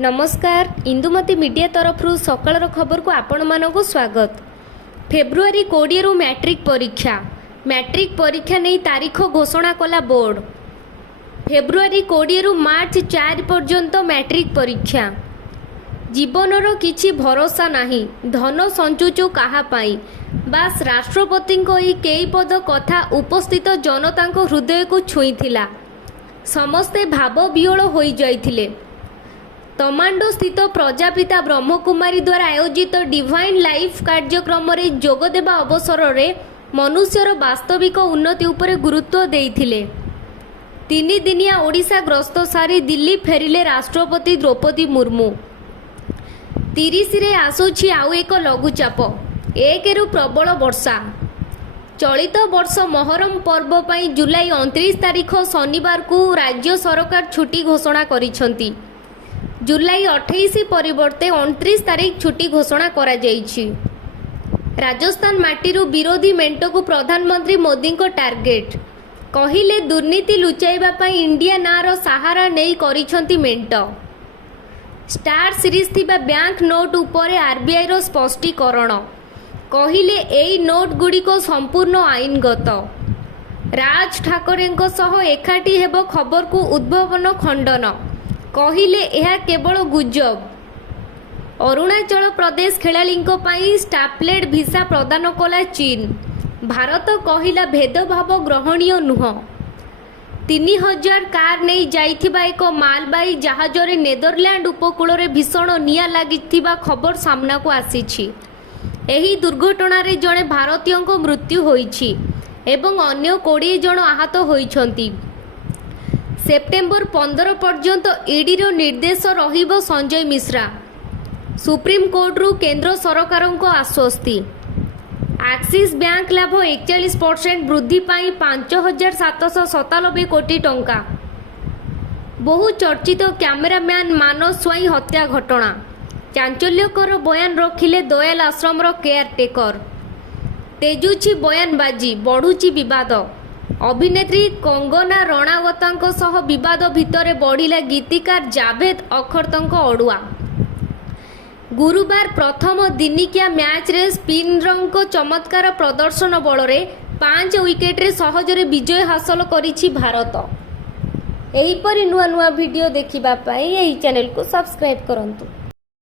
नमस्कार इंदुमती मीडिया तरफ सकाळ खबर को आपण मानक स्वागत। फेब्रुआरी 20 रु मैट्रिक परीक्षा नहीं तारीख घोषणा कला बोर्ड। फेब्रुआरी 20 रु मार्च 4 पर्यंत मैट्रिक परीक्षा। जीवनर किछि भरोसा नहीं, धन संचुचु कहा पाई। बास राष्ट्रपति कई पद कथा उपस्थित जनता हृदय को छुईथिला। समस्ते भाव विह्वल हो जाइथिले। तमांडो स्थित प्रजापिता ब्रह्मकुमारी द्वारा आयोजित डिवाइन लाइफ कार्यक्रम में जोगदेवा अवसर में मनुष्यर वास्तविक उन्नति उपरे गुरुत्व देइथिले। 3 दिनिया ओडिशा ग्रस्त सारी दिल्ली फेरिले राष्ट्रपति द्रौपदी मुर्मू। 30 रे आसुछि आउ एक लघुचाप, 1 रु प्रबल वर्षा। चलित वर्ष मोहरम पर्व पई जुलाई 29 तारीख शनिवार को राज्य सरकार छुट्टी घोषणा करिसंती। जुलाई 28 परिवर्ते 29 तारीख छुट्टी घोषणा करा जाइछि। राजस्थान माटीरू विरोधी मेंट को प्रधानमंत्री मोदी को टार्गेट। कहिले दुर्नीति लुचाइबा पई इंडिया नार सहारा नहीं करिसंती मेंट। स्टार सीरीज थिबा बैंक नोट उपरे आरबीआई रो स्पष्टीकरण। कहिले एई नोट गुडी को संपूर्ण आईनगत। राज ठाकरे सह एकाठी हेबो खबर को उद्भावन खंडन। कहिले यह केवल गुजब। अरुणाचल प्रदेश खेलाड़ींको पाई स्टापलेट भिसा प्रदान कला चीन। भारत कहिला भेदभाव ग्रहणीय नुह। 3000 कार नहीं जाइथिबा एक मालबाही जहाज रे नेदरलैंड उपकूल रे भीषण निया लागिथिबा खबर सामना को आसीछि। एही दुर्घटना रे जणे भारतीयों को मृत्यु होईछि एवं अन्य 20 जण आहत होईछंती। सेप्टेम्बर 15 पर्यंत ईडीर निर्देश रहिबो संजय मिश्रा। सुप्रीम कोर्ट रु केंद्र सरकार को आश्वस्ति। एक्सिस बैंक लाभ 41% वृद्धि पाई 5797 कोटी टंका। बहु चर्चित कैमरामैन मानस स्वाई हत्या घटना। चांचल्यकर बयान रखिले दयाल आश्रम केयरटेकर। तेजुछि बयानबाजी, बढ़ुछि विवाद। अभिनेत्री कंगना रणावत सह विवाद भितर बढ़िला गीतिकार जावेद अख्तर अड़ुआ। गुरुवार प्रथम दिनिकिया मैच रे स्पिनर चमत्कार प्रदर्शन बल 5 विकेट रे सहजरे विजय हासिल करिछि भारत। एहिपरि नुआ नुआ वीडियो देखिबा पई एही चैनल को सब्सक्राइब करंतु।